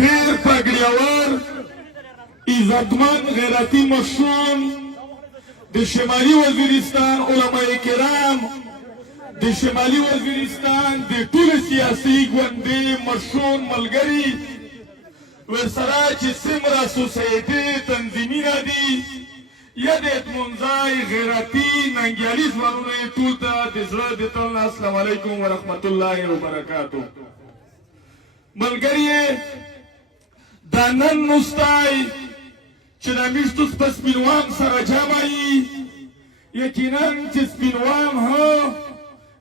ډېر پګړیور عزتمن غیرتي مشران د شمالي وزیرستان علماء کرام د شمالي وزیرستان د ټولو سیاسي ګوندې مشران ملګري ورسره چې څومره سوسایټي تنظیمونه دي یا د اطمنځای غیرتي ننګیالي ځوانونه یې ټول ته د زړه د تل نه السلام علیکم ورحمت الله وبرکاتو. ملګري دا نن نوستی چې د میشتو په سپینوام سره جمع یي یقینا چې سپینوام هم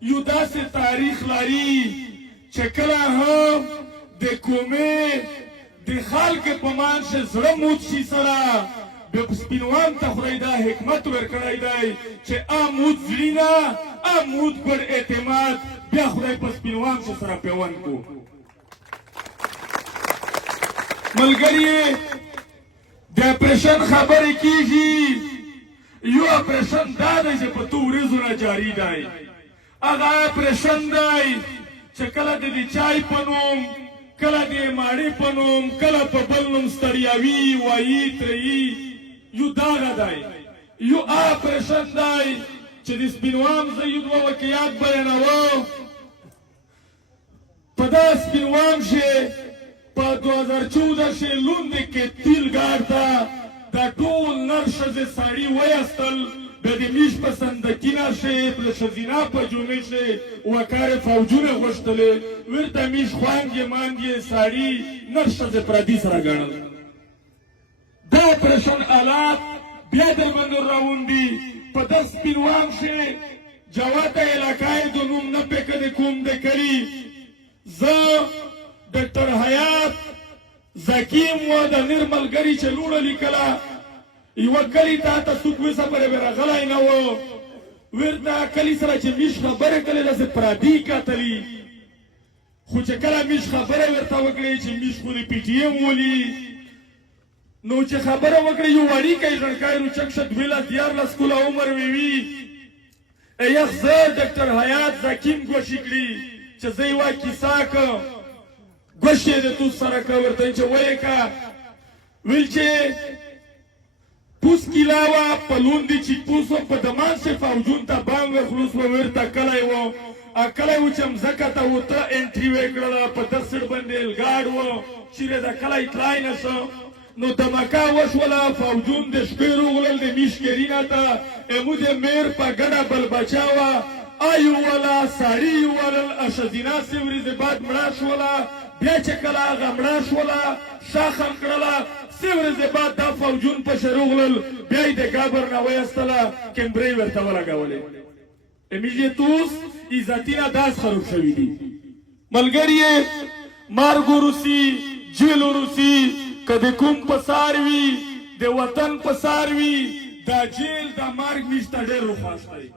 یو داسې تاریخ لري چې کله هم د کومې د خلکو په منځ زړه موت شي سره بیا سپینوام ته خدای دا حکمت ورکړی دی چې امود زړي نه امود ګډ اعتماد بیا خدای په سپینوام سره پیوند کو. ملګري د اپریشن خبرې کیږي یو اپریشن دا دی چې په 2 ورځو نه جاري دی. هغه اپریشن دی چې کله د دې چای په نوم کله د ماړې په نوم کله په بل نوم ستړیاوي وایي ترهي یو دغه دی یو اپریشن دی چې د سپینوام زه یو دوه واقعیات بیانوم. په دا سپینوام چې په 2014 کې لوندې کې تیل ګاډ ته دا ټول نر ښځې سړي ویستل بیا د میش په صندوقي نه شي د ښځینه په جمعې شي وکارې فوجونه غوښتلې ورته میش خوانګې مانګې سړي نر ښځې پردي سره ګڼل. دا اپریشن آلات بیا د منور راوندي په د سپینوام کې جواته علاقه د نوم نه پکې د کوم د کلی زه ډاکټر حیات زکیم و د نر ملګري چې لوړه لیکله یوه کلي ته ته څوک وسپرې به راغلی نه و ورته کلي سره چې میش خبرې کړې داسې پردي کتلي خو چې کله میش خبرې ورته وکړې چې میش خو د پي ټي ایم ولي نو چې خبره وکړې یو وړیکی ژړکی روچک شه 12 کاله عمر وي یخ زه ډاکټر حیات زکیم ګوشي کړي چې زه یوه کیسه که ګوشې د تو سره که ورته چې ویې که ویل چې پوس کیلا وه په لوندې چیک پوس وه په دمان چې فوجون ته بام ورخلوص وه ورته کلی و کلی و چې مځکه ته ورته انټري ویې کړله په دغ سړ باندې الګاډ و چیرې د کلی تلای نه شه نو دمکه وشوله فوجون د شپې روغلل د میشکرینه ته امو د میر په ګډه بل بچا وه آیو ولا سړي یوولل ښځینه څه ورځې بعد مړه شوله بیا چې کله هغه مړه شوله شاخم کړله څه ورځې بعد دا فوجون په شروغلل بیا یې د ګابر نه ویستله کمبرې ورته ولګولې امیجیتوس عزتونه داس خراب شوي دي. ملګري مارګ وروسي جیل وروسي که د کوم په سار وي د وطن په سار وي دا جیل دا مارګ میش ته ډېر روخاش دی.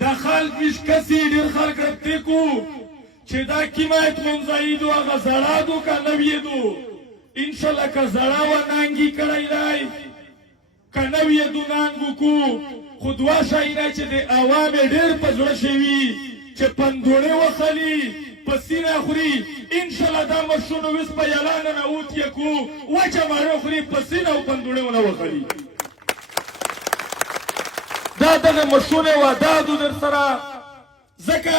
دا خلک میش کسي ډېر خلک ربطې کو چې دا کیمه اطمنځایي دو هغه زړه دو که نویې دو انشاءالله که زړه و نانګي کړی دی که نویې دو نانګو کو خو دوه شی دی چې د عوام یې ډېر په زړه شوي چې پندوړې وخلي په سینه خوري انشاءالله دا مشرونه اوس په یلا ننوت یې کو وچه ماړه خوري په سینه او پندوړې ونه وخلي. دا دغه مشرونه وعده دو در سره ځکه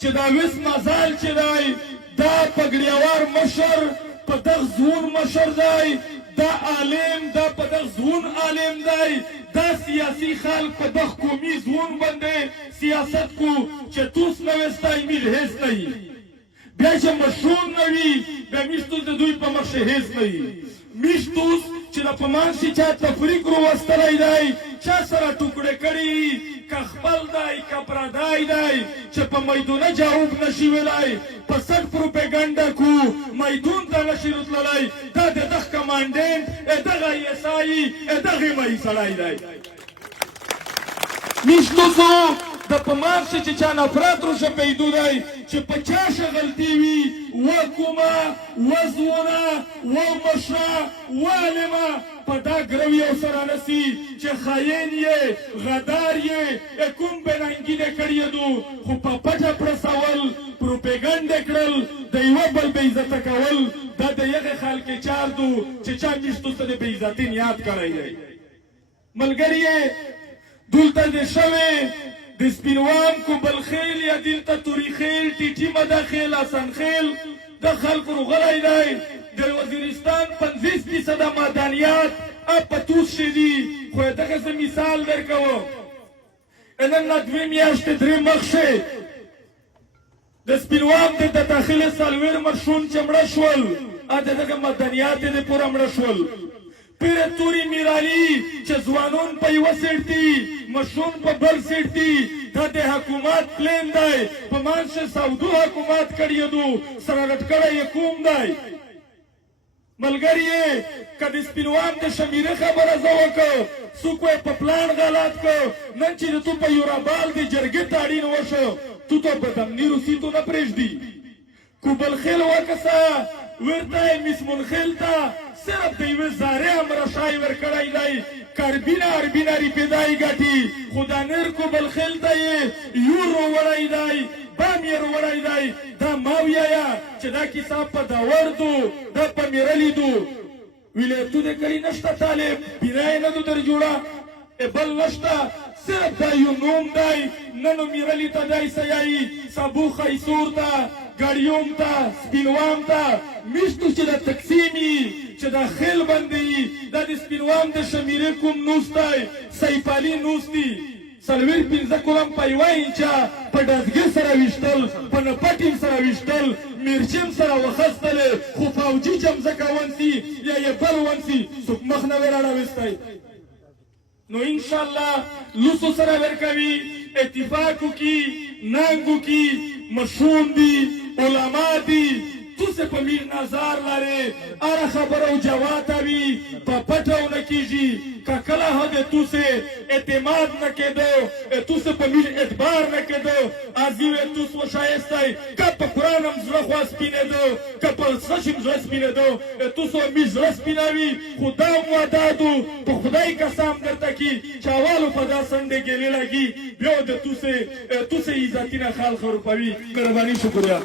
چې دا اوس مزال چې دی دا پګړیوار مشر په دغ زون مشر دی دا عالم دا په دغ زون عالم دی دا سیاسي خلک په دغ قومي زون باندې سیاست کو چې توس نه وستی میل هیڅ نه وي بیا چې مشرون نه وي بیا میشتوس د دوی په مخ هیڅ نه وي. میشتوس چې د په منځ کې چا تفریق روستلی دی چا سره ټوکړې کړي که خپل دی که پردی دی چې په میدونه جواب نشي ویلی په سټ پروپیګنډه کو میدون ته نشي راتللی دا د دغ کمانډنټ دغه عیسایي دغې مهي سړی دی. میشتوسو د په مانس چې چا نفرت روشه پیدا دی چې په چا غلطي وي و کومه و زونه و مشره و علمه په دا ګروي او سره نسی چې خاین یې غدار یې کوم بنانګي دې کړی دو خو په پټه پرسول پروپاګاندا کړل د یو بل بې عزت کول دا د یغه خلک چار دو چې چا میشتو سره بې عزتي یاد کړی دی ملګری دلته دې شوه د سپینوام کو بلخیل یا دلته توریخیل ټیټی مداخیل اسنخیل د خلکو غلای دی د وزیرستان 50% معدنیات په توس شدي خو دغه مثال درکوم نن دوه میاشتې درې مخشه د سپینوام د داخله سالویر مرشون چمړه شول ا دغه معدنیات دې پوره مړه شول پیر توری میرالی چې ځوانون په یو سیټ دي مشون په بل سیټ دي دا د حکومت پلان دی په مانشه سعودو حکومت کړی دو سره رټ کړی کوم دی ملګری کدی سپینوام د شمیره خبره زوکو څوک په پلان غلط کو نن چې تو په یورابال دی جرګه تاړین وشو تو ته په دمنی روسی تو نه پرېږدي کو بلخیل وکسا ورته مسمون خیلتا صرف د یوه زاره امر شای ور کړای دی کاربینا اربینا ری پیدای غټي خدا نر کو بلخیل دی یورو وړای دی بامیر وړای دی دا ماویا یا چې دا کتاب په دا وردو دا په میرلی دو ویلې تو دې کلی نشته طالب بنای نه دو در جوړه بل نشته صرف دا یو نوم دی ننو میرلی ته دی سیایی سبو خیسور ته ګړیوم ته سپینوام ته میشتو چې د تقسیمي چې د خیل باندې د سپینوام د شمیره کوم نوستی سیپالی نوستی سلویر پنځه کولم په یوه انچه په ډزګي سره ویشتل په نپټیم سره ویشتل میرچم سره وخستلې خو فوجي چمځکه ونسي یا یې بل ونسي څوک مخ نه وی راوستی نو انشاءالله لوسو سره ورکوي اتفاق وکي ننګ وکي مشون دي علما دي توسه په میر نظر لري اره خبرو جواب وي په پټو نه کیږي کله هغه توسه اعتماد نه کېدو توسه په میر اعتبار نه کېدو ازیو توسه شایسته کپ قرانم زړه خو سپینېدو کپ سشم زړه سپینېدو توسه می زړه سپیناوي خدا مو دادو په خدای قسم درته کی چاوالو په دا سنډه کې لګي بیا د توسه عزتینه خلک روپوي قرباني شکریہ